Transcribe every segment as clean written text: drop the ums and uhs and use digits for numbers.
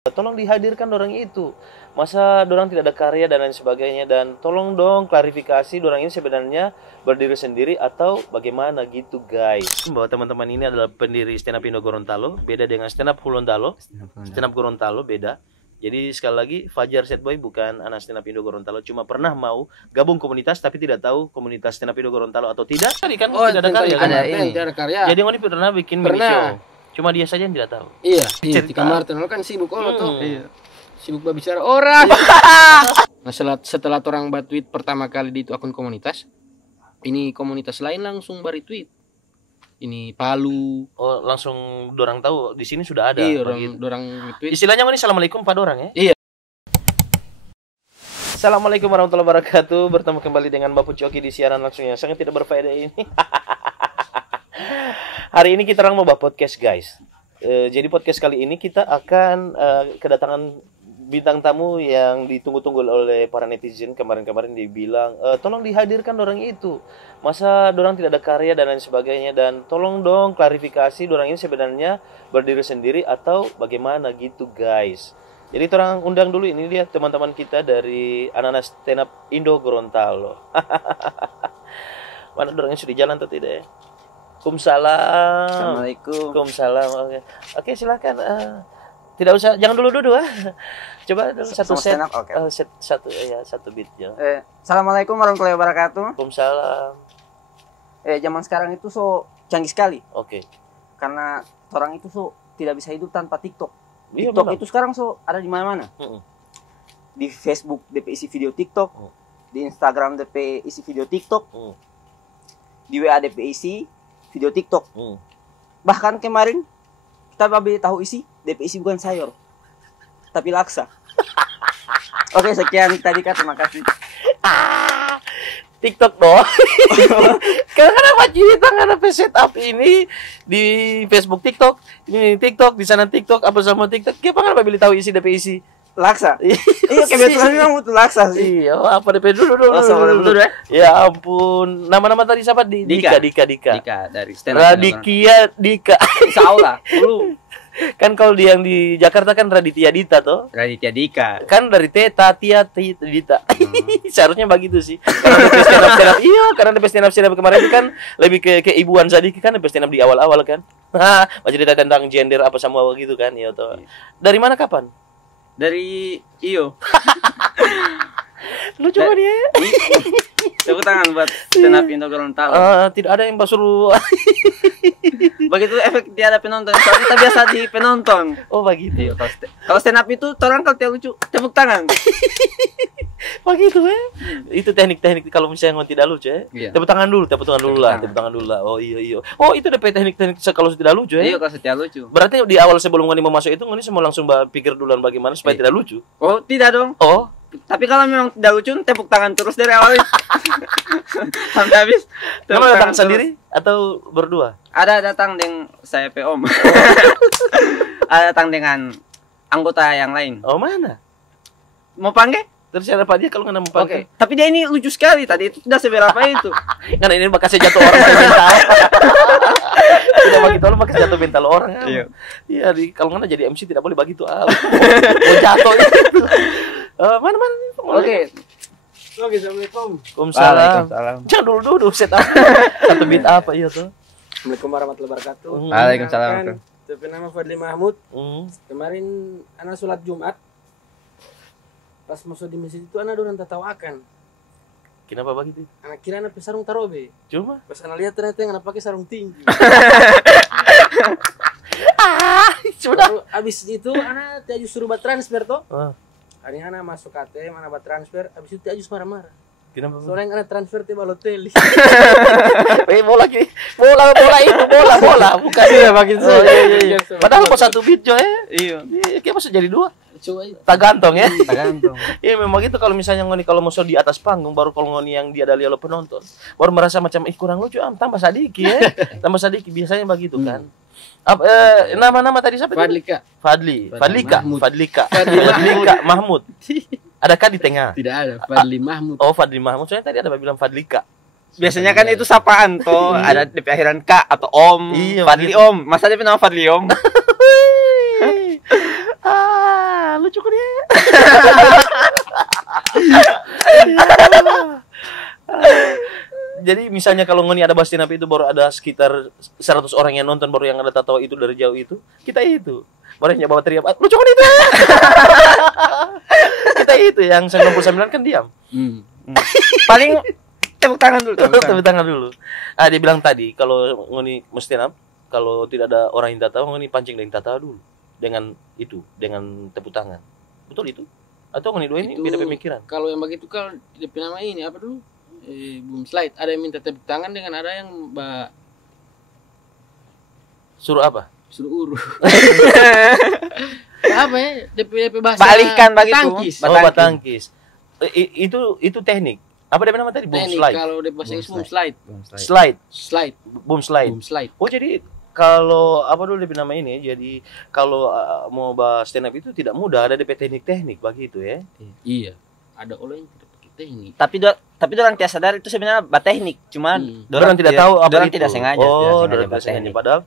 Tolong dihadirkan orang itu. Masa dorang tidak ada karya dan lain sebagainya, dan tolong dong klarifikasi dorang ini sebenarnya berdiri sendiri atau bagaimana gitu guys. Bahwa teman-teman ini adalah pendiri stand up Indo Gorontalo, beda dengan stand up Hulondalo. Stand up Gorontalo beda. Jadi sekali lagi Fajar Setboy bukan anak stand up Indo Gorontalo, cuma pernah mau gabung komunitas tapi tidak tahu komunitas stand up Indo Gorontalo atau tidak. Tadi kan tidak ada karya kan? Ada karya. Jadi Ngoni pernah bikin mini show. Cuma dia saja yang tidak tahu. Iya, di kamar tuh kan sibuk tuh. Iya. Sibuk berbicara orang. Nah, setelah orang tweet pertama kali di itu akun komunitas, ini komunitas lain langsung retweet. Ini Palu. Oh, langsung dorang tahu di sini sudah ada. Iya, dorang retweet. Istilahnya ini assalamualaikum pada orang ya. Iya. Assalamualaikum warahmatullahi wabarakatuh. Bertemu kembali dengan Bapak Coki di siaran langsung yang sangat tidak berfaedah ini. Hari ini kita mau bahas podcast guys. Jadi podcast kali ini kita akan kedatangan bintang tamu yang ditunggu-tunggu oleh para netizen. Kemarin-kemarin dibilang tolong dihadirkan orang itu. Masa dorang tidak ada karya dan lain sebagainya, dan tolong dong klarifikasi dorang ini sebenarnya berdiri sendiri atau bagaimana gitu guys. Jadi orang undang dulu, ini dia teman-teman kita dari anak-anak stand up Indo Gorontalo. Mana dorangnya sudah jalan atau tidak ya? Waalaikumsalam. Assalamualaikum. Waalaikumsalam. Oke, silakan. Tidak usah, jangan dulu duduk. Coba dulu satu set. Satu beat ya. Assalamualaikum warahmatullahi wabarakatuh. Waalaikumsalam. Zaman sekarang itu canggih sekali. Oke. Karena orang itu tidak bisa hidup tanpa TikTok. Iya, TikTok benar. itu sekarang ada di mana-mana. Di Facebook DP isi video TikTok. Di Instagram DP isi video TikTok. Di WA DP isi video TikTok. Bahkan kemarin kita babi tahu isi DP isi bukan sayur tapi laksa. Oke, sekian tadi Kak, terima kasih. TikTok doang. Kenapa cerita karena setup ini di Facebook TikTok, ini TikTok, di sana TikTok, apa sama TikTok. Kenapa pilih tahu isi DP isi Laksa. Iya, kebetulan memang butuh laksa sih. Iya, apa DP dulu. Ya ampun. Nama-nama tadi siapa? Dika dari stand up. Radikia Dika. Insyaallah. Dulu. Kan kalau yang di Jakarta kan Raditya Dita toh. Raditya Dika. Kan dari Tia Dita. Seharusnya begitu sih. Karena DP stand up. Iya, karena DP stand up kemarin itu kan lebih ke keibuan Sadiki kan DP stand up di awal-awal kan. Cerita tentang gender apa sama gitu kan, ya toh. Dari mana kapan? Dari Iyo. Lu coba dia. Tepuk tangan buat stand up Indo Gorontalo. Tidak ada yang suruh. Begitu efek tiada penonton. Soalnya kita biasa di penonton. Oh begitu. Iya, kalau stand up itu orang kalau tidak lucu tepuk tangan. Begitu ya. Itu teknik-teknik kalau misalnya tidak lucu ya. Iya. Tepuk tangan dulu lah. Oh iya. Oh itu DP teknik-teknik kalau tidak lucu ya. Iya, kalau tidak lucu. Berarti di awal sebelum Ngoni mau masuk itu Ngoni semua langsung pikir duluan bagaimana supaya tidak lucu. Oh, tidak dong. Oh. Tapi kalau memang tidak lucu, tepuk tangan terus dari awal sampai habis. Kamu datang sendiri atau berdua? Ada datang dengan saya Om. Ada datang dengan anggota yang lain. Oh mana? Mau panggil? Terus siapa dia kalau nggak mau panggil? Oke. Tapi dia ini lucu sekali tadi itu sudah seberapa itu. Karena ini bakal jatuh orang mental. Tidak begitu lo bakal jatuh mental orang. Iya. Iya, kalau nggak jadi MC tidak boleh begitu Mau jatuh itu. Mana? Oke. Assalamualaikum. Waalaikumsalam. Jangan dulu setup. Satu beat apa iya tuh? Assalamualaikum warahmatullahi wabarakatuh. Waalaikumsalam. Tapi nama Fadli Mahmud. Kemarin anak sholat Jumat. Pas masuk di masjid itu anak dorang tahu akan. Kenapa begitu? Anak kira anak sarung tarobe. Cuma pas anak lihat ternyata yang anak pakai sarung tinggi. Sudah. Baru abis itu anak Tiaju suruh buat transfer toh. Hari anak masuk ATM, anak buat transfer. Abis itu Tiaju marah-marah. Kenapa? Soalnya anak transfer ti Balotelli. Bola itu bola bukan. Iya, begitu. Iya. Padahal mau satu beat jo ya. Iya. Kayak masuk jadi dua. Coba Tak gantung ya. Tak gantung. Iya memang gitu, kalau misalnya Ngoni kalau mau di atas panggung baru kalau Ngoni yang diadali oleh penonton baru merasa macam kurang lucu, tambah sadiki ya. Tambah sadiki biasanya begitu kan. Nama-nama tadi siapa? Fadlika Mahmud. Adakah di tengah? Tidak ada, Fadli Mahmud. Oh, Fadli Mahmud. Soalnya tadi ada bilang Fadlika. Biasanya kan itu sapaan toh, ada di akhiran K atau Om. Iya, Fadli begitu. Om. Masa dia nama Fadli Om? lucu kan ya. Jadi misalnya kalau ngoni ada bahas stand up itu baru ada sekitar 100 orang yang nonton, baru yang ada tawa itu dari jauh itu, kita itu. Baru yang bawa teriak, lucu kan itu. Kita itu yang 99 kan diam. Paling tepuk tangan dulu. Tepuk tangan dulu. Ah, dia bilang tadi kalau ngoni mesti stand up, kalau tidak ada orang yang tahu, ngoni pancing dengan tawa dulu. Dengan itu, dengan tepuk tangan. Betul itu? Atau ngoni dua ini Itu, beda pemikiran? kalau yang begitu kalau dia nama ini apa dulu? Boom slide. Ada yang minta tepuk tangan dengan ada yang Suruh apa? suruh uru. Apa ya? DP bahasa. Balikan begitu. Tangkis. Batangkis. Itu teknik. Apa dia nama tadi? Boom Teknik, slide. kalau dia bahasa Inggris boom slide. Slide. Slide. Boom slide. Boom slide. Oh, jadi kalau apa dulu dia nama ini? Jadi kalau mau bahas stand up itu tidak mudah, ada DP teknik-teknik begitu ya. Iya. Ada orang yang tidak pakai teknik. Tapi orang tidak sadar itu sebenarnya teknik, cuman Orang tidak tahu apa orang itu. tidak sengaja. Oh, tidak tidak sengaja. Padahal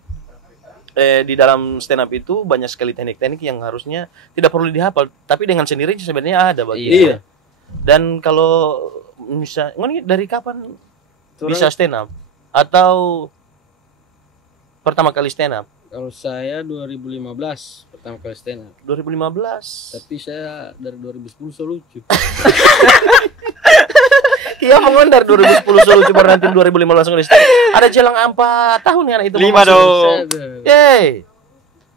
di dalam stand up itu banyak sekali teknik-teknik yang harusnya tidak perlu dihafal, tapi dengan sendirinya sebenarnya ada begitu. Iya. Dan kalau misalnya, ngoni dari kapan bisa stand up? Atau pertama kali stand up? Kalau saya 2015 pertama kali stand up. 2015. Tapi saya dari 2010 so lucu. Iya, mengondar 2010 solo coba nanti 2015 ngoni stand up. Ada jelang 4 tahun ya itu. 5 dong. Yeay.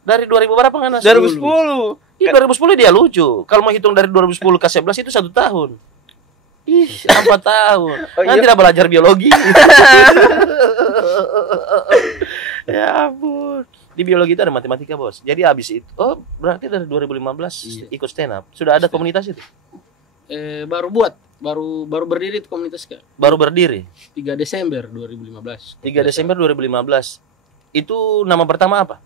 Dari 2000 berapa kan? 2010. Iya, 2010 dia lucu. Kalau mau hitung dari 2010 ke 11 itu 1 tahun. Ih, 4 tahun. Oh, Kan iya? tidak belajar biologi. Ya ampun. Di biologi itu ada matematika, Bos. Jadi habis itu, oh berarti dari 2015 ikut stand up. Sudah ada komunitas itu? Baru berdiri itu komunitas Kak. Baru berdiri. 3 Desember 2015. 3 Desember 2015. Itu nama pertama apa?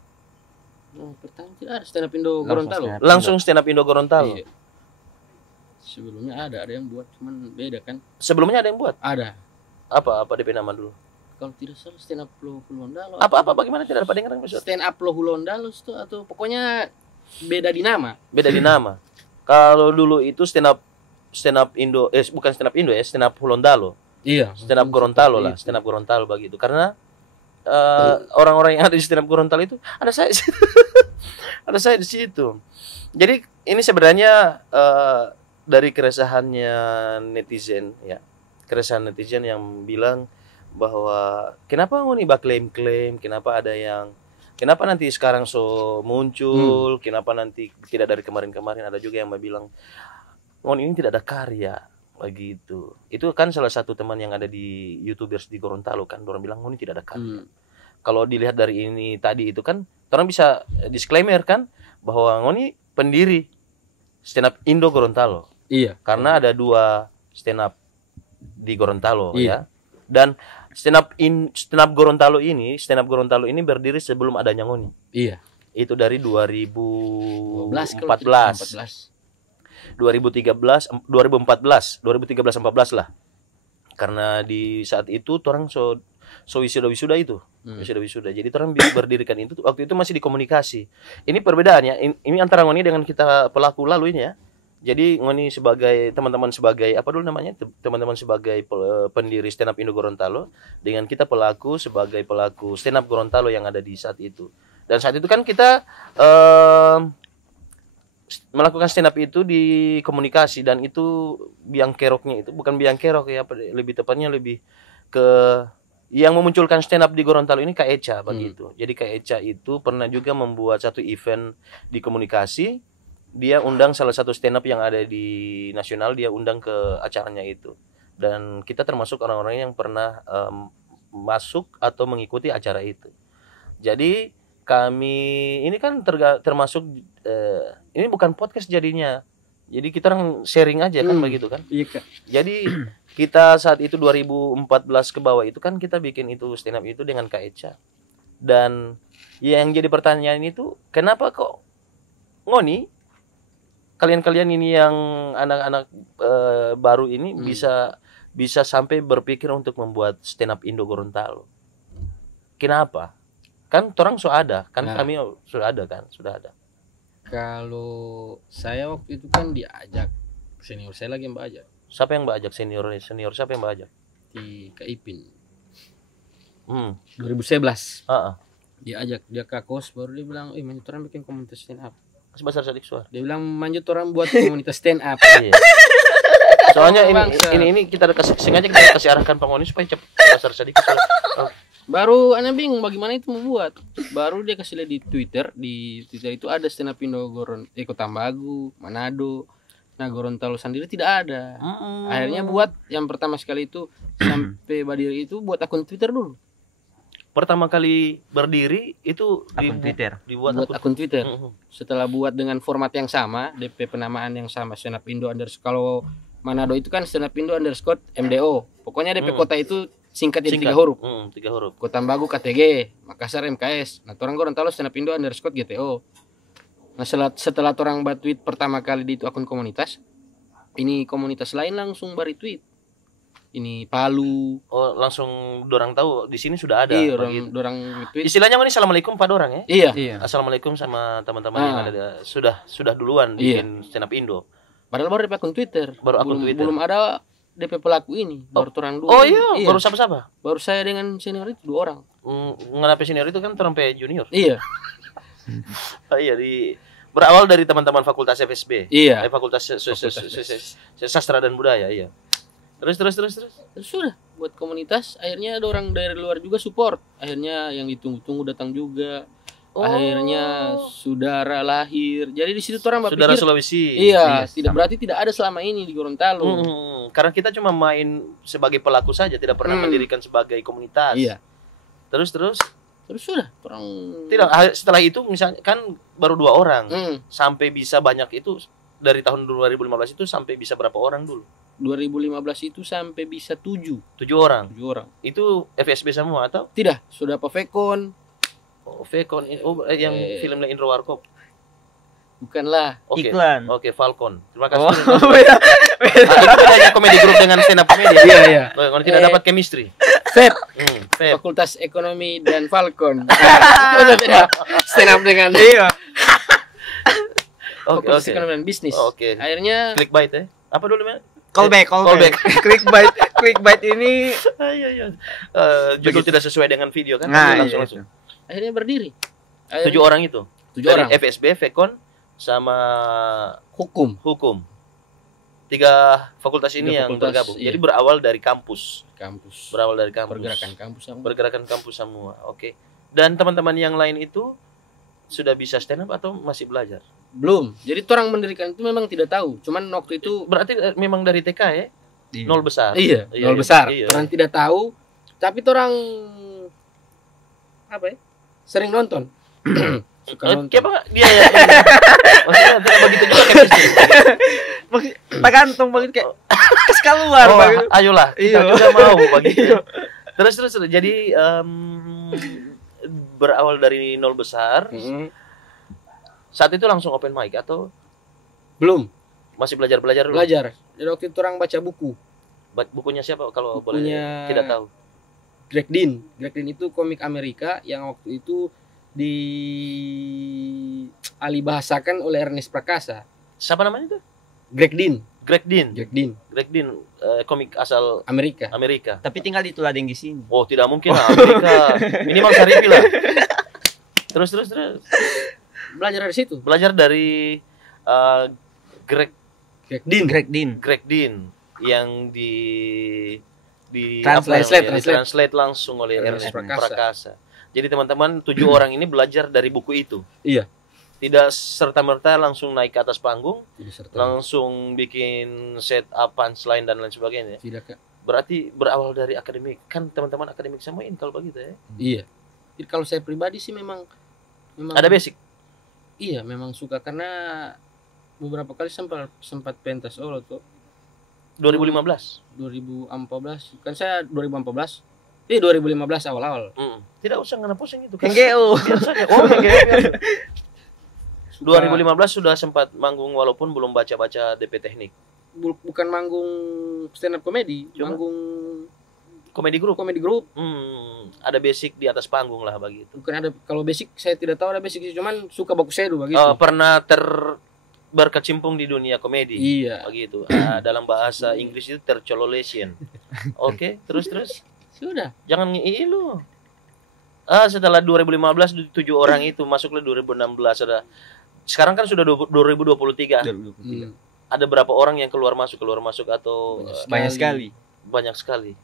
Pertama tidak ada stand up Indo Gorontalo. Langsung stand up Indo Gorontalo. Iya. Sebelumnya ada yang buat cuman beda kan. Sebelumnya ada yang buat? Ada. Apa DP nama dulu? Kalau tidak salah stand up Lo Hulondalo. Apa bagaimana tidak dapat dengar episode? Stand up Lo Hulondalo itu atau pokoknya beda di nama. Beda di nama. Kalau dulu itu stand up Indo, bukan stand up Indo ya, stand up Hulondalo. Iya. Stand up Gorontalo lah, stand up Gorontalo begitu. Karena orang-orang yang ada di stand up Gorontalo itu ada saya di situ. Ada saya di situ. Jadi ini sebenarnya dari keresahannya netizen ya. Keresahan netizen yang bilang bahwa kenapa ngoni klaim-klaim, kenapa nanti sekarang so muncul, kenapa nanti tidak dari kemarin-kemarin. Ada juga yang bilang ngoni ini tidak ada karya begitu. Itu kan salah satu teman yang ada di YouTubers di Gorontalo kan, orang bilang ngoni tidak ada karya. Kalau dilihat dari ini tadi itu kan orang bisa disclaimer kan bahwa ngoni pendiri stand up Indo Gorontalo. Iya. Karena ada 2 stand up di Gorontalo Iya. ya. Dan stand up Gorontalo ini berdiri sebelum adanya ngoni. Iya. Itu dari 2014. 2013-14 lah. Karena di saat itu orang so wisuda itu. Wisuda. Jadi orang berdirikan itu waktu itu masih di komunikasi. Ini perbedaannya. Ini antara ngoni dengan kita pelaku lalu ini ya. Jadi ngoni sebagai teman-teman sebagai apa dulu namanya? Teman-teman sebagai pendiri stand up Indo Gorontalo dengan kita sebagai pelaku stand up Gorontalo yang ada di saat itu. Dan saat itu kan kita melakukan stand up itu di komunikasi, dan itu biang keroknya itu bukan biang kerok ya, lebih tepatnya lebih ke yang memunculkan stand up di Gorontalo ini Kak Eca begitu. Jadi Kak Eca itu pernah juga membuat satu event di komunikasi. Dia undang salah satu stand up yang ada di nasional, dia undang ke acaranya itu. Dan kita termasuk orang-orang yang pernah masuk atau mengikuti acara itu. Jadi kami ini kan termasuk ini bukan podcast jadinya. Jadi kita orang sharing aja kan begitu kan. Iya Kak. Jadi kita saat itu 2014 ke bawah itu kan kita bikin itu stand up itu dengan Kak Eca. Dan yang jadi pertanyaan itu kenapa kok ngoni kalian ini yang anak-anak baru ini bisa sampai berpikir untuk membuat stand up Indo Gorontalo. Kenapa? Kan orang sudah ada, kan kami sudah ada kan, sudah ada. Kalau saya waktu itu kan diajak senior saya lagi yang ajak Siapa yang Mbak ajak senior siapa yang Mbak ajak? di Kaipin Hmm. 2011. Heeh. Diajak dia ke kos, baru dia bilang, manjut orang bikin komunitas stand up. Sebesar sadik suara. Dia bilang manjut orang buat komunitas stand up. Iya. Soalnya Bangsa. ini kita sengaja kita kasih arahkan penghuni supaya cepat besar sedikit. Oh. Baru aneh bingung bagaimana itu membuat. Baru dia kasih lihat di Twitter itu ada stand up Indo Kota Tambagu, Manado. Nah, Gorontalo sendiri tidak ada. Akhirnya buat yang pertama sekali itu sampai berdiri itu buat akun Twitter dulu. Pertama kali berdiri itu dibuat Buat akun Twitter. Mhm. Setelah buat dengan format yang sama, DP penamaan yang sama, stand up Indo kalau Manado itu kan stand up Indo _MDO. Pokoknya DP kota itu singkat jadi 3 huruf. 3 huruf. Kota Tambagu KTG, Makassar MKS. Nah, orang Gorontalo stand up Indo _GTO. Nah, setelah orang buat tweet pertama kali di itu akun komunitas, ini komunitas lain langsung retweet. Ini Palu. Oh, langsung dorang tahu di sini sudah ada. Iya, begitu. dorang retweet. Istilahnya ini assalamualaikum pada orang ya. Iya. Assalamualaikum sama teman-teman yang ada sudah duluan bikin stand up Indo. Padahal baru DP akun Twitter. Belum ada DP pelaku ini. Baru orang dulu. Oh iya, baru siapa? Baru saya dengan senior itu 2 orang. Kenapa senior itu kan sampai junior? Iya. Iya berawal dari teman-teman fakultas FSB. Iya. Fakultas Sastra dan Budaya, iya. Terus. Terus sudah buat komunitas, akhirnya ada orang dari luar juga support. Akhirnya yang ditunggu-tunggu datang juga. Akhirnya saudara lahir. Jadi di situ orang Saudara berpikir, Sulawesi. iya, berarti tidak ada selama ini di Gorontalo. Karena kita cuma main sebagai pelaku saja, tidak pernah mendirikan sebagai komunitas. Iya. Terus sudah orang tidak, setelah itu misalnya kan baru 2 orang. Sampai bisa banyak itu dari tahun 2015 itu sampai bisa berapa orang dulu? 2015 itu sampai bisa 7 orang. Itu FSB semua atau? Tidak, sudah Pavekon. Oh, Vekon. Yang filmnya Indro Warkop. Bukanlah. Iklan. Oke, Falcon. Terima kasih. Beda. Itu hanya komedi grup dengan stand up komedi. Iya. Kalau tidak dapat chemistry. FEB. FEB. Fakultas Ekonomi dan Falcon. Nah, beda. Stand up dengan Fakultas Ekonomi dan Bisnis. Oke. Akhirnya Clickbait ya. Apa dulu, Mas? Callback. Clickbait ini judul tidak sesuai dengan video kan? Langsung. Akhirnya berdiri. 7 orang itu. 7 Dari orang. FSB, Vekon sama Hukum. 3 fakultas ini 3 yang fakultas, bergabung. iya. Jadi berawal dari kampus. Berawal dari kampus. Pergerakan kampus sama. Semua. Oke. Dan teman-teman yang lain itu sudah bisa stand up atau masih belajar? Belum. Jadi orang mendirikan itu memang tidak tahu. Cuman waktu itu Berarti memang dari TK ya? Nol besar. Iya, nol besar. Orang tidak tahu, tapi orang apa ya? Sering nonton. Suka nonton. Kenapa dia ya? Maksudnya tidak begitu juga kayak tergantung begitu kayak kes keluar begitu. Ayolah, kita juga mau begitu. Terus jadi berawal dari nol besar. Saat itu langsung open mic atau belum? Masih belajar dulu? Belajar. Jadi waktu itu orang baca buku. Bukunya siapa kalau Bukunya boleh tidak tahu? Greg Dean itu komik Amerika yang waktu itu dialihbahasakan oleh Ernest Prakasa. Siapa namanya itu? Greg Dean. Komik asal Amerika. Tapi tinggal di Tulading di sini. Oh, tidak mungkin lah Amerika. Minimal Saripi lah. Terus. Belajar dari situ. Belajar dari Greg Dean yang translate langsung oleh Ernest Prakasa. Jadi teman-teman 7 orang ini belajar dari buku itu. Iya. Tidak serta-merta langsung naik ke atas panggung, langsung bikin set up punchline dan lain sebagainya. Tidak, Kak. Berarti berawal dari akademik. Kan teman-teman akademik samain kalau begitu ya. Iya. Jadi kalau saya pribadi sih memang ada basic. Iya, memang suka karena beberapa kali sempat pentas Solo tuh. 2015 kan saya 2015 awal-awal. Tidak usah ngana pusing itu kan. NGO. 2015 sudah sempat manggung walaupun belum baca-baca DP teknik. Bukan manggung stand up comedy, manggung Komedi grup. Komedi grup. Ada basic di atas panggung lah begitu. Bukan ada, kalau basic saya tidak tahu ada basic, cuman suka baku sedu begitu. Pernah berkecimpung di dunia komedi. Iya. Begitu. Dalam bahasa Inggris itu tercololation. Oke, terus. Sudah. Jangan lu. Setelah 2015 7 orang itu masuklah 2016 ada. Sekarang kan sudah 2023. Ada berapa orang yang keluar masuk atau Banyak sekali. Banyak sekali.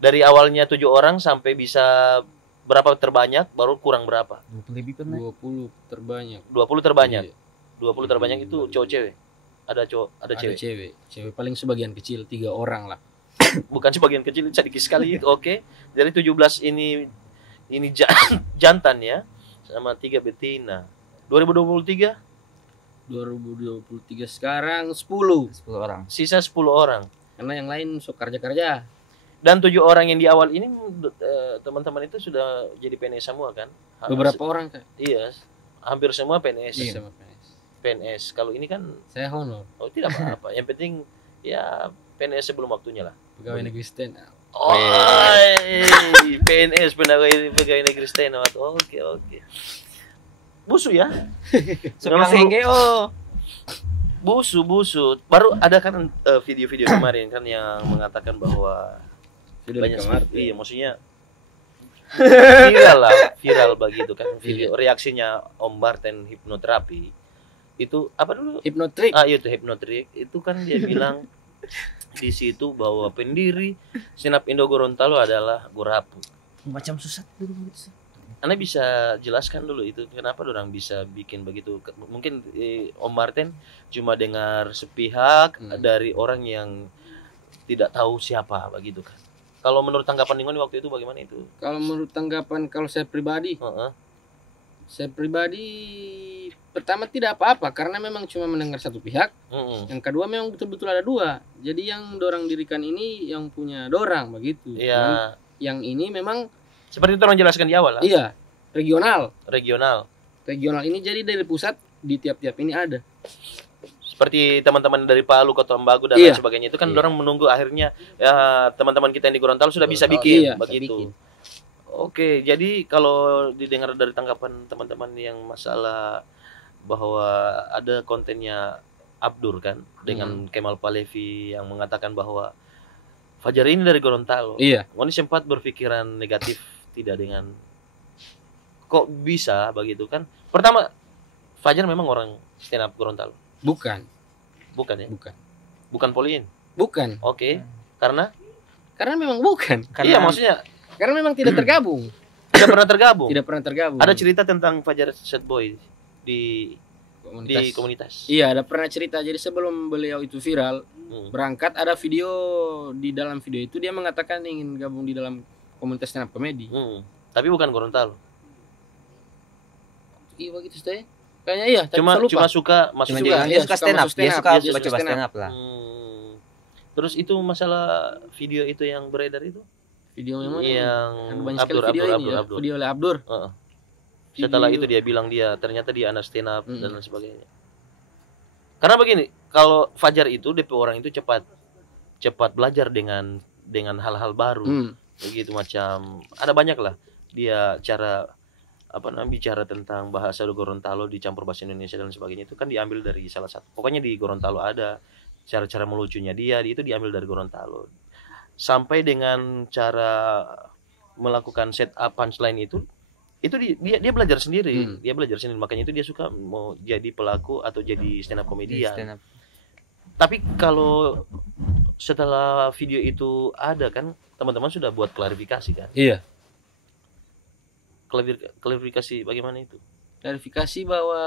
Dari awalnya 7 orang sampai bisa berapa terbanyak, baru kurang berapa? 20 pernah. 20 terbanyak. 20 terbanyak. Iya. 20 terbanyak itu cowok cewek. Ada cewek. Cewek paling sebagian kecil 3 orang lah. Bukan sebagian kecil, sedikit sekali itu. Oke. Dari 17 ini jantan ya, sama 3 betina. 2023 sekarang 10 orang. sisa 10 orang. karena yang lain sok kerja. Dan 7 orang yang di awal ini teman-teman itu sudah jadi PNS semua kan? Beberapa orang kan? Iya, hampir semua PNS. Iya. Sama PNS. Kalau ini kan saya honor. Oh, tidak apa-apa. Yang penting ya PNS sebelum waktunya lah. Pegawai negeri stand. Oh, PNS pegawai negeri stand. Oke. Busu ya? Busu. Baru ada kan video-video kemarin kan yang mengatakan bahwa banyak iya, maksudnya viral begitu kan video reaksinya Om Barten hipnoterapi itu apa dulu Hipnotrik itu hipnotrik itu kan dia bilang di situ bahwa pendiri stand up Indo Gorontalo adalah Gorapu. Macam susah dulu gitu. Anda bisa jelaskan dulu itu kenapa orang bisa bikin begitu? Mungkin Om Martin cuma dengar sepihak dari orang yang tidak tahu siapa begitu kan. Kalau menurut tanggapan Ningon waktu itu bagaimana itu? Kalau menurut tanggapan kalau saya pribadi, pertama tidak apa-apa karena memang cuma mendengar satu pihak. Yang kedua memang betul-betul ada 2. Jadi yang dorang dirikan ini yang punya dorang begitu. Iya. Yang ini memang seperti itu orang jelaskan di awal lah. Iya, regional ini jadi dari pusat di tiap-tiap ini ada. Seperti teman-teman dari Palu, Kota Embagu dan lain sebagainya itu kan orang menunggu akhirnya ya teman-teman kita yang di Gorontalo sudah bisa bikin begitu. Oke, jadi kalau didengar dari tanggapan teman-teman yang masalah bahwa ada kontennya Abdur kan dengan Kemal Palevi yang mengatakan bahwa Fajar ini dari Gorontalo. Iya. Ngoni sempat berpikiran negatif tidak dengan kok bisa begitu kan? Pertama, Fajar memang orang stand up Gorontalo. Bukan ya? Bukan Polin. Bukan. Oke. Karena memang bukan. Iya, maksudnya karena memang tidak tergabung. Tidak pernah tergabung. Ada cerita tentang Fajar Sad Boy di komunitas. Iya, ada pernah cerita. Jadi sebelum beliau itu viral, berangkat ada video, di dalam video itu dia mengatakan ingin gabung di dalam komunitas stand up comedy. Tapi bukan Gorontalo. Iya begitu saya. Kayaknya iya, tapi cuma suka masuk dia suka stand up, dia suka coba stand up lah. Terus itu masalah video itu yang beredar itu? Video yang mana? Yang banyak sekali video ini ya. Video oleh Abdur. Setelah itu dia bilang ternyata dia anak stand up dan lain sebagainya. Karena begini, kalau Fajar itu DP orang itu cepat belajar dengan hal-hal baru. Begitu macam ada banyak lah dia cara bicara tentang bahasa Gorontalo dicampur bahasa Indonesia dan sebagainya itu kan diambil dari salah satu. Pokoknya di Gorontalo ada cara-cara melucunya dia itu diambil dari Gorontalo. Sampai dengan cara melakukan set up punchline itu dia belajar sendiri. Dia belajar sendiri, makanya itu dia suka mau jadi pelaku atau jadi stand up komedian. Tapi kalau setelah video itu ada kan teman-teman sudah buat klarifikasi kan? Iya. Klarifikasi bagaimana itu? Klarifikasi bahwa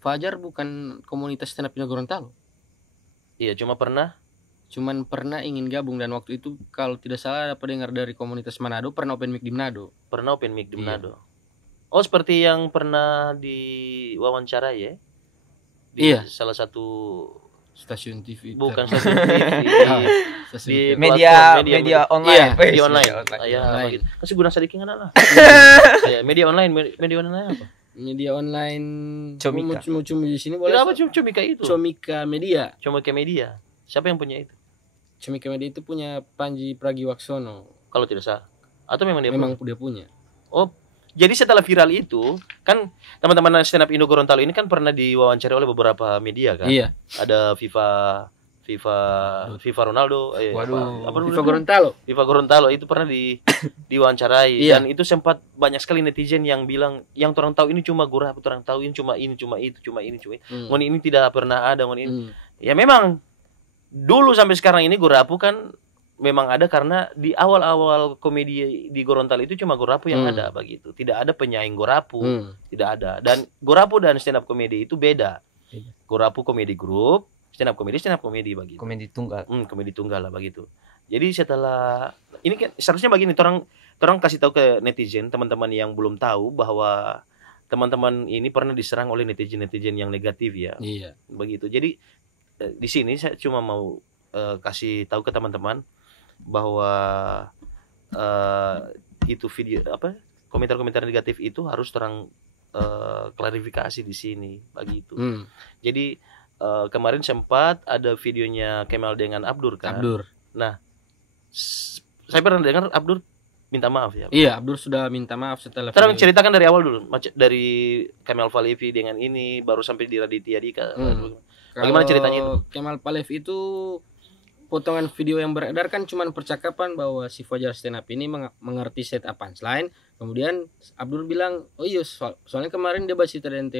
Fajar bukan komunitas stand up Gorontalo. Iya, cuman pernah ingin gabung dan waktu itu kalau tidak salah ada pendengar dari komunitas Manado pernah open mic di Manado. Iya. Oh, seperti yang pernah diwawancara ya? Di salah satu stasiun TV. Bukan stasiun TV. Di media online. Media online. Ya, begitu. Kasih guna sedikit lah. Media online apa? Media online Comika. Cuma di sini boleh. Apa Comika itu? Comika Media. Siapa yang punya itu? Komika Media itu punya Panji Pragiwaksono. Kalau tidak salah. Atau memang dia Memang dia punya. Oh, jadi setelah viral itu kan teman-teman stand up Indo Gorontalo ini kan pernah diwawancari oleh beberapa media kan. Iya. Ada FIFA Ronaldo, Waduh. apa FIFA Gorontalo. FIFA Gorontalo itu pernah diwawancarai Iya. dan itu sempat banyak sekali netizen yang bilang yang orang tahu ini cuma gurah, orang tahu ini cuma ini, cuma itu, cuma ini, cuma ini. Ngoni ini tidak pernah ada, ngoni ini. Ya memang dulu sampai sekarang ini Gorapu kan memang ada karena di awal-awal komedi di Gorontalo itu cuma Gorapu yang ada begitu. Tidak ada penyaing Gorapu, tidak ada. Dan Gorapu dan stand up komedi itu beda. Gorapu komedi grup, stand up komedi begitu. Komedi tunggal. Komedi tunggal lah begitu. Jadi setelah ini kan seharusnya begini, orang kasih tahu ke netizen, teman-teman yang belum tahu bahwa teman-teman ini pernah diserang oleh netizen yang negatif ya. Iya. Begitu. Jadi di sini saya cuma mau kasih tahu ke teman-teman bahwa itu video komentar-komentar negatif itu harus terang klarifikasi di sini begitu. Jadi kemarin sempat ada videonya Kemal dengan Abdur kan. Nah, saya pernah dengar Abdur minta maaf ya. Iya, Abdur sudah minta maaf setelah Terang ceritakan dari awal dulu, dari Kemal Palevi dengan ini baru sampai di Raditya Dika. Bagaimana ceritanya itu? Kemal Palevi itu potongan video yang beredar kan cuman percakapan bahwa si Fajar stand up ini mengerti set up punchline. Kemudian Abdur bilang, "Oh iya, soalnya kemarin dia bahas cerita dengan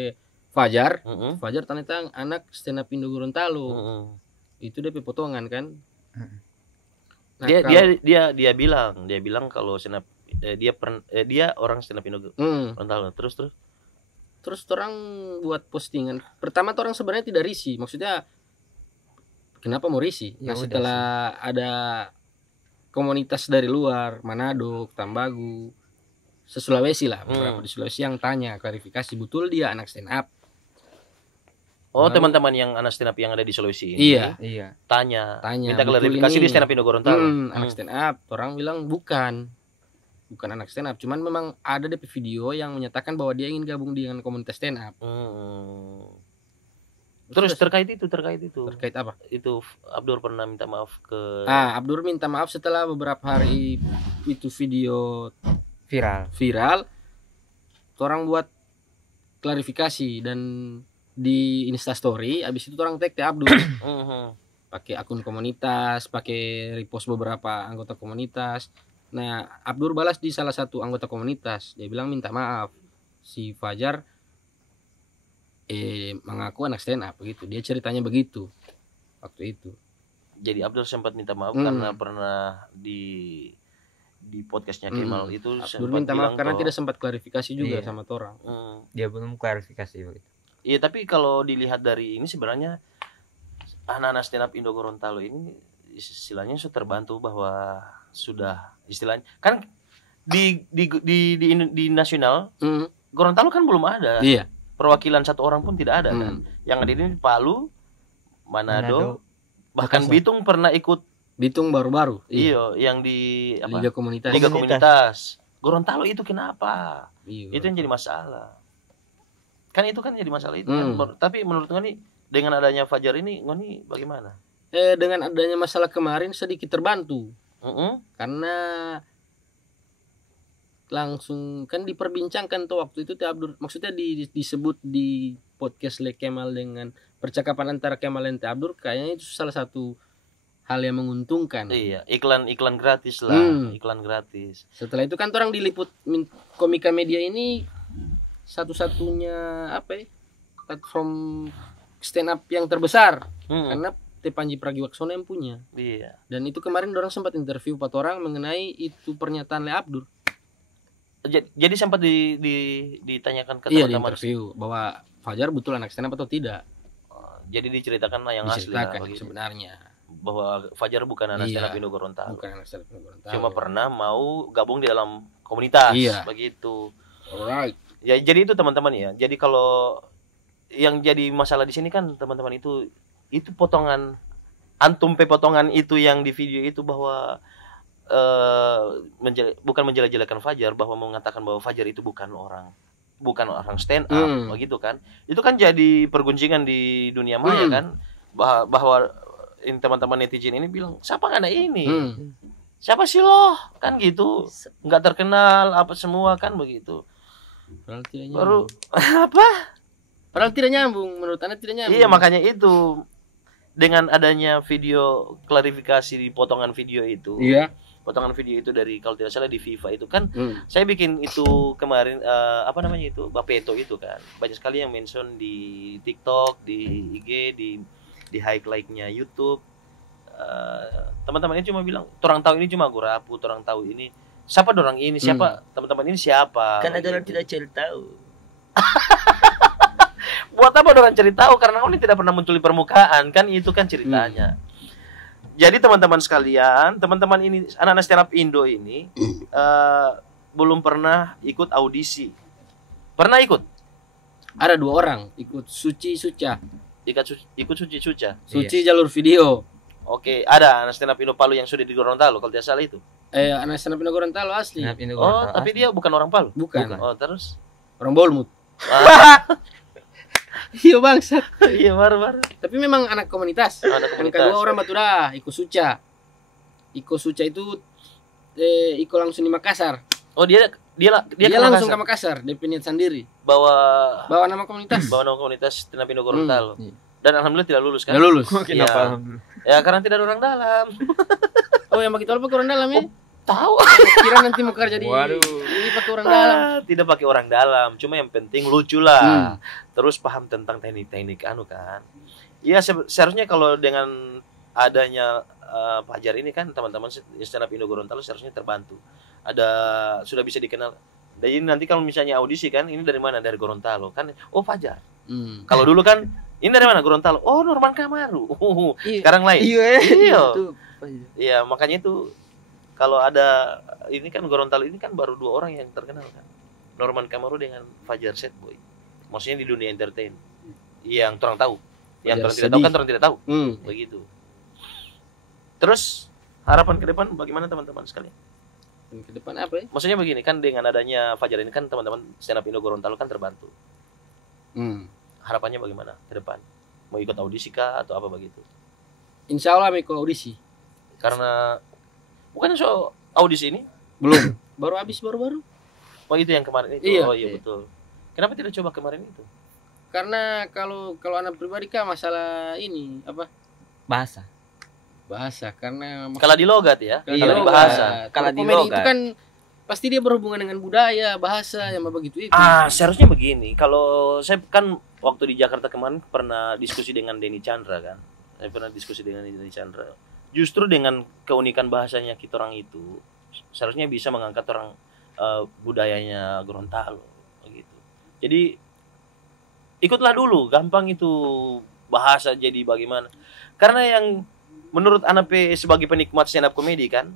Fajar. Fajar ternyata anak stand up Indo Gorontalo." Itu dia potongan kan. Nah, dia bilang kalau stand up dia orang stand up Indo Gorontalo. Terus orang buat postingan. Pertama tuh orang sebenarnya tidak risih. Maksudnya kenapa mau risih? Nah, setelah ada komunitas dari luar, Manado, Tambagu, se-Sulawesi lah, beberapa di Sulawesi yang tanya klarifikasi, betul dia anak stand up. Oh, teman-teman yang anak stand up yang ada di Sulawesi ini. Iya. Tanya minta klarifikasi di stand up Indo Gorontalo. Anak stand up. Orang bilang bukan anak stand up, cuman memang ada DP video yang menyatakan bahwa dia ingin gabung dengan komunitas stand up. Terus terkait itu terkait apa? Itu Abdur pernah minta maaf ke Abdur minta maaf setelah beberapa hari itu video viral. Orang buat klarifikasi dan di Instastory, abis itu orang tag Abdur. Pakai akun komunitas, pakai repost beberapa anggota komunitas. Nah, Abdur balas di salah satu anggota komunitas. Dia bilang minta maaf. Si Fajar mengaku anak stand up begitu. Dia ceritanya begitu waktu itu. Jadi Abdur sempat minta maaf karena pernah di podcastnya Kemal itu Abdur minta maaf karena tidak sempat klarifikasi juga sama orang. Dia belum klarifikasi begitu. Iya, tapi kalau dilihat dari ini sebenarnya anak-anak stand up Indo Gorontalo ini istilahnya sudah terbantu bahwa sudah istilahnya kan di nasional Gorontalo kan belum ada. Iya. Perwakilan satu orang pun tidak ada kan. Yang ada di Palu, Manado, bahkan Bitung pernah ikut. Bitung baru-baru. Iya, yang di Liga Komunitas. Liga Komunitas. Gorontalo itu kenapa? Iya, itu yang jadi masalah. Kan itu kan jadi masalah itu kan. Tapi menurut Ngoni dengan adanya Fajar ini Ngoni bagaimana? Dengan adanya masalah kemarin sedikit terbantu. Karena langsung kan diperbincangkan tuh waktu itu Abdur, maksudnya disebut di podcast Le Kemal dengan percakapan antara Kemal dan Abdur, kayaknya itu salah satu hal yang menguntungkan. Iya, iklan gratis lah, iklan gratis. Setelah itu kan orang diliput Komika Media ini satu-satunya platform stand up yang terbesar karena Panji Pragiwaksono yang punya. Iya. Dan itu kemarin orang sempat interview 4 orang mengenai itu pernyataan Le Abdur. Jadi sempat ditanyakan ke teman-teman. Iya, di interview bahwa Fajar betul anak stand up atau tidak. Jadi diceritakan yang asli lah sebenarnya. Bahwa Fajar bukan anak stand up Indo Gorontalo. Bukan anak stand up Indo Gorontalo. Cuma pernah mau gabung di dalam komunitas begitu. Alright. Ya, jadi itu teman-teman ya. Jadi kalau yang jadi masalah di sini kan teman-teman itu potongan potongan itu yang di video itu bahwa bukan menjelek-jelekan Fajar, bahwa mengatakan bahwa Fajar itu bukan orang stand up begitu kan. Itu kan jadi pergunjingan di dunia maya kan, bahwa ini teman-teman netizen ini bilang, siapa anak ini? Siapa sih lo? Kan gitu, nggak terkenal apa semua kan begitu. Padahal tidak nyambung. Baru apa? Padahal tidak nyambung, menurut Anda tidak nyambung. Iya, makanya itu dengan adanya video klarifikasi di potongan video itu. Iya. Potongan video itu dari kalau tidak salah di FIFA itu kan, saya bikin itu kemarin apa namanya itu, Bapeto itu kan. Banyak sekali yang mention di TikTok, di IG, di highlight-nya YouTube. Teman-teman ini cuma bilang, "Torang tahu ini cuma gurapu, torang tahu ini siapa dorang ini, siapa teman-teman ini siapa?" Kan ada orang gitu. tidak cari tahu. Buat apa orang cari tahu, karena ini tidak pernah muncul di permukaan kan, itu kan ceritanya. Jadi teman-teman sekalian, teman-teman ini anak-anak stand up Indo ini belum pernah ikut audisi. Pernah ikut? Ada 2 orang ikut Suci Suca. Ikut Suci Suca. Suci jalur video. Oke, ada anak stand up Indo Palu yang sudah di Gorontalo kalau tidak salah itu. Anak stand up Gorontalo asli. Oh, tapi dia bukan orang Palu. Bukan. Oh, terus? Orang Bolmut. Iya bangsat. Iya, baru. Tapi memang anak komunitas. Anak Yang komunitas. kedua orang Batura, Iko Suca. Iko Suca itu Iko langsung di Makassar. Oh, dia langsung ke Makassar, dia niat sendiri. bawa Nama komunitas. nama komunitas stand up Indo Gorontalo. Dan alhamdulillah tidak lulus kan? Udah lulus. Iya. Ya, karena tidak ada orang dalam. Oh, yang begitu apa orang dalam ya? Tahu. Kira nanti mau kerja di ini pakai orang dalam. Tidak pakai orang dalam, cuma yang penting lucu lah. Terus paham tentang teknik-teknik kan. Iya, seharusnya kalau dengan adanya Fajar ini kan teman-teman stand up Indo Gorontalo seharusnya terbantu. Sudah bisa dikenal. Jadi nanti kalau misalnya audisi kan, ini dari mana? Dari Gorontalo kan. Oh, Fajar. Kalau dulu kan ini dari mana? Gorontalo. Oh, Norman Kamaru. Sekarang lain. Iya. Iya, makanya itu kalau ada ini kan Gorontalo ini kan baru 2 orang yang terkenal kan. Norman Kamaru dengan Fajar Setboy. Maksudnya di dunia entertain. Yang orang tahu. Yang orang tidak tahu kan orang tidak tahu. Begitu. Terus harapan ke depan bagaimana teman-teman sekalian? Ke depan apa ya? Maksudnya begini kan, dengan adanya Fajar ini kan teman-teman stand up Indo Gorontalo kan terbantu. Harapannya bagaimana ke depan? Mau ikut audisi kah atau apa begitu? Insya Allah mau ikut audisi. Karena bukan so audisi ini Belum. Baru-baru. Oh, itu yang kemarin itu. Iya. Oh iya betul. Kenapa tidak coba kemarin itu? Karena kalau anak pribadi kan masalah ini apa? Bahasa karena Kalau di logat ya, Kalau kalau di logat. bahasa. Kalau di komedi logat. itu kan pasti dia berhubungan dengan budaya, bahasa yang begitu itu. Seharusnya begini. Kalau saya kan waktu di Jakarta kemarin pernah diskusi dengan Denny Chandra kan. Saya pernah diskusi dengan Denny Chandra. Justru dengan keunikan bahasanya kita orang itu, seharusnya bisa mengangkat orang budayanya Gorontalo gitu. Jadi ikutlah dulu, gampang itu bahasa jadi bagaimana. Karena yang menurut Anape sebagai penikmat stand up comedy kan,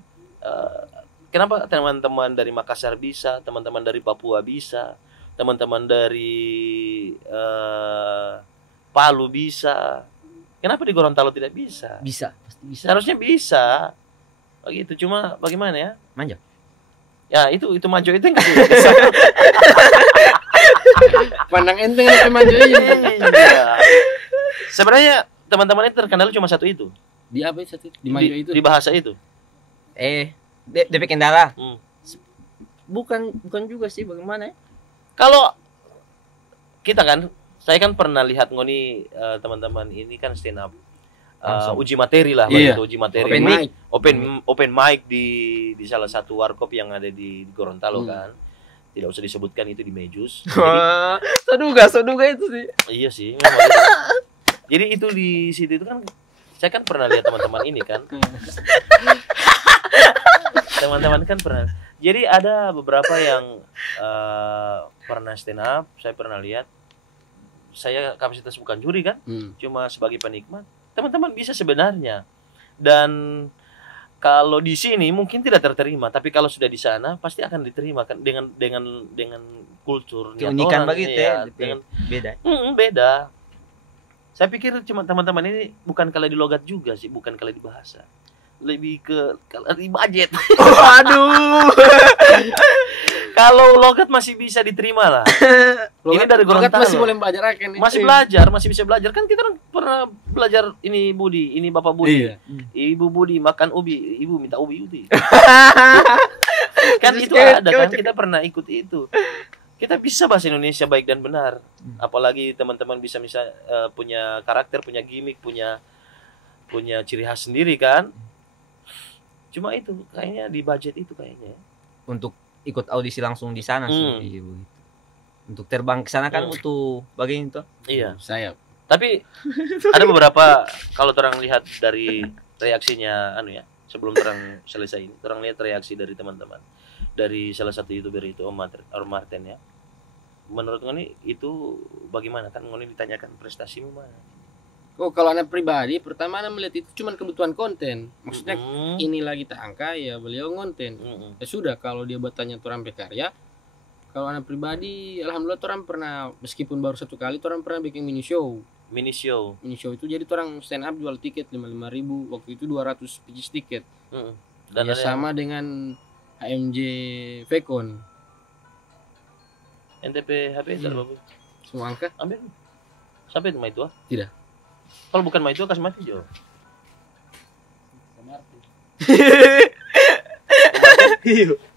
kenapa teman-teman dari Makassar bisa, teman-teman dari Papua bisa, teman-teman dari Palu bisa, kenapa di Gorontalo tidak bisa? Pasti bisa. Seharusnya bisa. Begitu, cuma bagaimana ya? Manja. Ya, itu manjo itu enggak bisa. Pandang enteng itu maju ini. Iya. Sebenarnya teman-teman itu terkenal cuma satu itu. Di apa itu? Di maju itu. Di bahasa itu. DP Kendala. Hmm. Bukan juga sih, bagaimana ya? Kalau kita kan, saya kan pernah lihat ngoni teman-teman ini kan stand up uji materi lah, Iya. uji materi Open mic. open mic di salah satu warkop yang ada di Gorontalo kan. Tidak usah disebutkan itu di Mejus. Soduga itu sih. Iya sih, memang gitu. Jadi itu di situ itu kan saya kan pernah lihat teman-teman ini kan. Teman-teman kan pernah. Jadi ada beberapa yang pernah stand up, saya pernah lihat. Saya kapasitas bukan juri kan, cuma sebagai penikmat. Teman-teman bisa sebenarnya. Dan kalau di sini mungkin tidak terterima, tapi kalau sudah di sana pasti akan diterima kan dengan kultur Keunikan begitu ya, dengan beda. beda. Saya pikir cuma teman-teman ini bukan kalau di logat juga sih, bukan kalau di bahasa. Lebih ke kalau di budget. Waduh. Kalau logat masih bisa diterima lah. Ini dari Logat Gorontalo. masih boleh belajar akan nih. Masih belajar, masih bisa belajar kan kita kan pernah belajar ini Budi, ini Bapak Budi. Iya. Ibu Budi makan ubi, ibu minta ubi. Kan Terus itu ada kan kocak. kita pernah ikut itu. Kita bisa bahasa Indonesia baik dan benar. Apalagi teman-teman bisa punya karakter, punya gimmick, punya ciri khas sendiri kan. Cuma itu kayaknya di budget itu kayaknya. Untuk ikut audisi langsung di sana sih. Iya, begitu. Untuk terbang ke sana kan butuh bagian itu. Iya. Sayap. Tapi ada beberapa kalau orang lihat dari reaksinya sebelum orang selesai ini, orang lihat reaksi dari teman-teman. Dari salah satu YouTuber itu Om Martin ya. Menurut Ngoni itu bagaimana kan Ngoni ditanyakan prestasimu mana? Oh, kalau anak pribadi pertama anak melihat itu cuma kebutuhan konten. Maksudnya ini lagi tak angka ya beliau ngonten. Ya sudah, kalau dia bertanya orang berkarya, kalau anak pribadi alhamdulillah orang pernah meskipun baru 1 kali orang pernah bikin mini show. Mini show itu jadi orang stand up jual tiket 55.000, waktu itu 200 pieces tiket. Dan ya sama dengan AMJ Vcon. NTP HP bagus. Semua angka Ambil. Sampai itu Maitua? Tidak. Kalau bukan Maitua kasih mati Jo.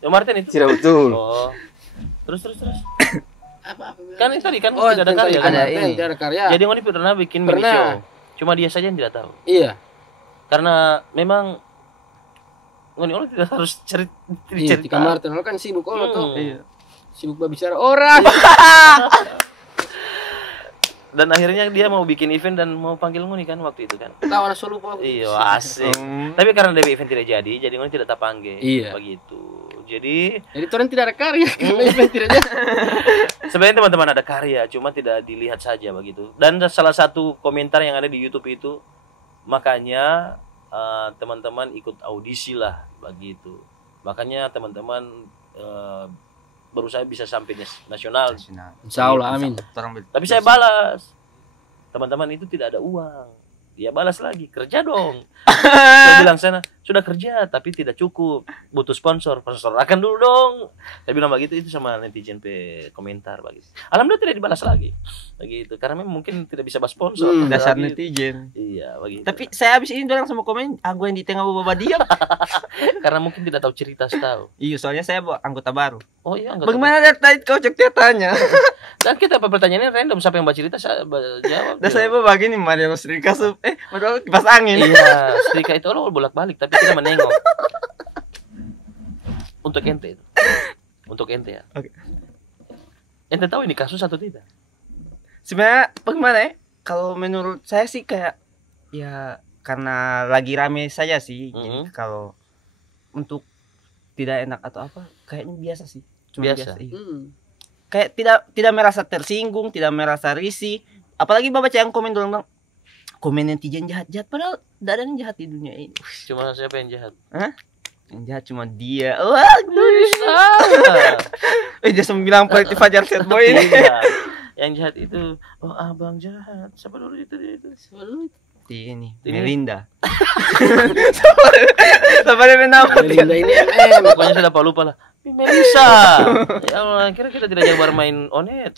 Yo Martin itu. Tidak betul. Oh. Terus. Apa? Kan itu tadi kan Oh, tidak ada karya kan? Tidak ada karya. Jadi Ngoni pernah bikin mini show. Cuma dia saja yang tidak tahu. Iya. Karena memang Ngoni tidak harus cerita. Iya, di kamar tuh kan sibuk tuh. Iya. Sibuk berbicara orang. Dan akhirnya dia mau bikin event dan mau panggil Ngoni kan waktu itu kan. Tahu anak solo kok. Iya, asik. Tapi karena dari event tidak jadi Ngoni tidak terpanggil. Iya. Begitu. Jadi orang tidak ada karya karena event tidak ada. Sebenarnya teman-teman ada karya, cuma tidak dilihat saja begitu. Dan salah satu komentar yang ada di YouTube itu, makanya teman-teman ikut audisi lah begitu. Makanya teman-teman berusaha bisa sampai nasional. Insya Allah, amin. Tapi saya balas, teman-teman itu tidak ada uang. Dia balas lagi, kerja dong. Saya bilang sana, sudah kerja tapi tidak cukup, butuh sponsor akan dulu dong. Saya bilang begitu itu sama netizen komentar begitu. Alhamdulillah tidak dibalas lagi, begitu. Karena memang mungkin tidak bisa bahas sponsor. Dasar begitu. netizen. Iya, begitu. Tapi saya habis ini orang sama komen, aku yang di tengah bawa diam. Karena mungkin tidak tahu cerita setahu. Iya, soalnya saya anggota baru. Oh iya, enggak. Bagaimana dari tadi kau cek dia tanya? Dan kita pertanyaannya random, siapa yang baca cerita saya jawab. Dan saya bawa gini, Mario Sri Kasup. Padahal kipas angin. Iya, setrika itu lo bolak-balik tapi tidak menengok. Untuk ente itu. Untuk ente ya. Oke. Ente tahu ini kasus atau tidak? Sebenarnya bagaimana ya? Kalau menurut saya sih kayak ya karena lagi rame saja sih. Jadi kalau untuk tidak enak atau apa kayaknya biasa sih. Cuma biasa. Iya. Kayak tidak merasa tersinggung, tidak merasa risih. Apalagi baca yang komen bilang komen netizen jahat-jahat padahal tidak ada yang jahat di dunia ini. Cuma siapa yang jahat? Hah? Yang jahat cuma dia. Wah, bisa. Dia bilang politik Fajar Set Boy ini. Yang jahat itu, oh abang jahat. Siapa dulu itu dia itu? Siapa dulu itu? Ini Melinda. Siapa nama Melinda ini pokoknya sudah lupa lah. Melisa. Ya Allah, kira kita tidak jago bermain Onet.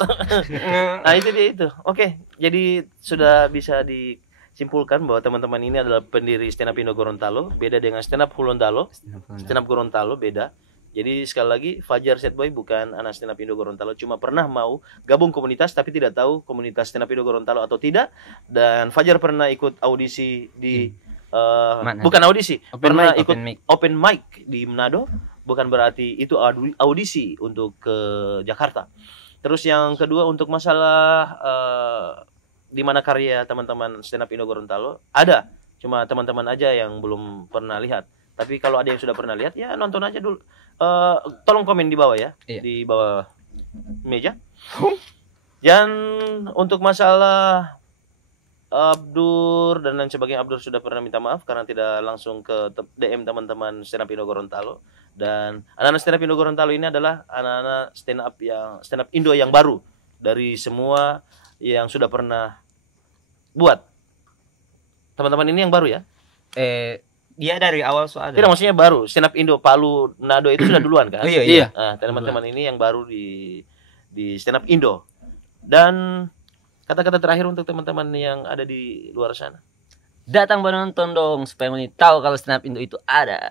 Nah, itu dia itu. Oke, jadi sudah bisa disimpulkan bahwa teman-teman ini adalah pendiri Stand Up Indo Gorontalo, beda dengan Stand Up Gorontalo. Stand Up Gorontalo beda. Jadi sekali lagi Fajar Set Boy bukan anak Stand Up Indo Gorontalo, cuma pernah mau gabung komunitas tapi tidak tahu komunitas Stand Up Indo Gorontalo atau tidak. Dan Fajar pernah ikut audisi di bukan audisi, pernah ikut open mic di Manado. Bukan berarti itu audisi untuk ke Jakarta. Terus yang kedua untuk masalah di mana karya teman-teman Stand Up Indo Gorontalo ada, cuma teman-teman aja yang belum pernah lihat. Tapi kalau ada yang sudah pernah lihat ya nonton aja dulu. Tolong komen di bawah ya, di bawah meja. Dan untuk masalah Abdur dan lain sebagainya, Abdur sudah pernah minta maaf karena tidak langsung ke DM teman-teman Stand Up Indo Gorontalo. Dan anak-anak Stand Up Indo Gorontalo ini adalah anak-anak stand up Indo yang baru dari semua yang sudah pernah buat. Teman-teman ini yang baru ya? dia dari awal sudah ada. Tidak, maksudnya baru. Stand up Indo Palu Nado itu sudah duluan kan? Oh, iya. Nah, teman-teman ini yang baru di stand up Indo. Dan kata-kata terakhir untuk teman-teman yang ada di luar sana. Datang menonton dong supaya Moni tahu kalau stand up Indo itu ada.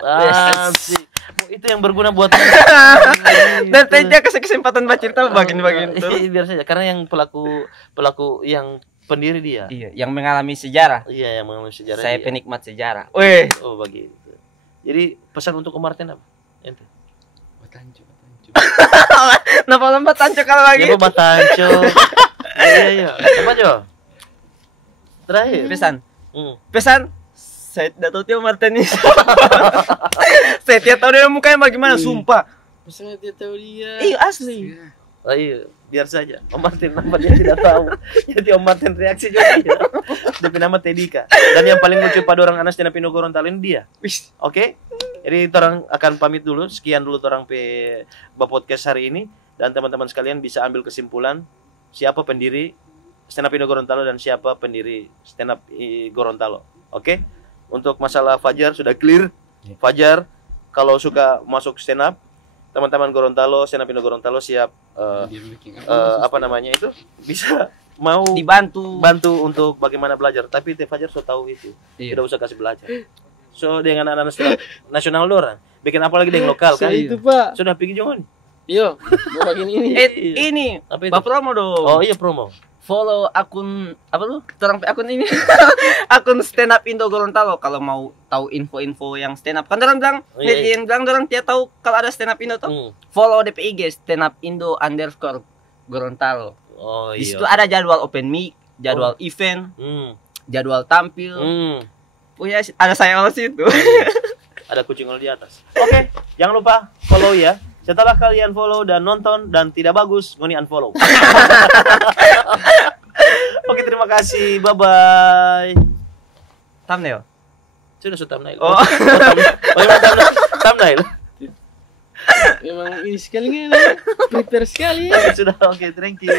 Sih. Itu yang berguna buat Dan saya kasih kesempatan bercerita bagian-bagian terus. biar saja karena yang pelaku yang pendiri dia. Iya, yang mengalami sejarah. Iya, yang mengalami sejarah. Saya dia. penikmat sejarah. Weh. Oh, begitu. Jadi pesan untuk Martin apa? Ente. Batancu, batancu. Kenapa lompat tancok kalau lagi? Ya, Batanco. Iya. Apa, Jo? Terakhir. Pesan. Saya tidak tahu Tio Martin ini. Saya tidak tahu dia mukanya bagaimana, sumpah. Maksudnya dia tahu dia. Iya, asli. Oh, iya, biar saja. Om Martin nama dia tidak tahu. Jadi Om Martin reaksi juga dia. Dia nama Tedika. Dan yang paling lucu pada orang Anas dan Pino Gorontalo ini dia. Oke? Jadi orang akan pamit dulu. Sekian dulu orang podcast hari ini, dan teman-teman sekalian bisa ambil kesimpulan siapa pendiri stand up Indo Gorontalo dan siapa pendiri stand up Gorontalo. Oke? Untuk masalah Fajar sudah clear. Fajar kalau suka masuk stand up, teman-teman Gorontalo, stand up Indo Gorontalo siap apa namanya itu bisa mau bantu untuk bagaimana belajar. Tapi Teh Fajar so tahu itu. Tidak usah kasih belajar. So dengan anak-anak nasional dorang bikin apa lagi dengan lokal kan? Itu, Pak. Sudah pikir jangan. Yo, mau bagian ini. Ini Apa itu? promo dong. Oh iya, promo. Follow akun apa lu? Terang akun ini. Akun stand up Indo Gorontalo kalau mau tahu info-info yang stand up. Kan orang bilang, yang bilang orang dia tahu kalau ada stand up Indo tuh. Follow DPIG stand up Indo _Gorontalo. Oh iya. Di situ ada jadwal open mic, jadwal event, jadwal tampil. Punya ada saya di situ. Ada kucing di atas. Oke, jangan lupa follow ya. Setelah kalian follow dan nonton dan tidak bagus, Ngoni unfollow. Oke, terima kasih. Bye-bye. Thumbnail. Sudah thumbnail. Oh. Thumbnail. Memang ini sekali prepare sekali. Sudah, oke, thank you.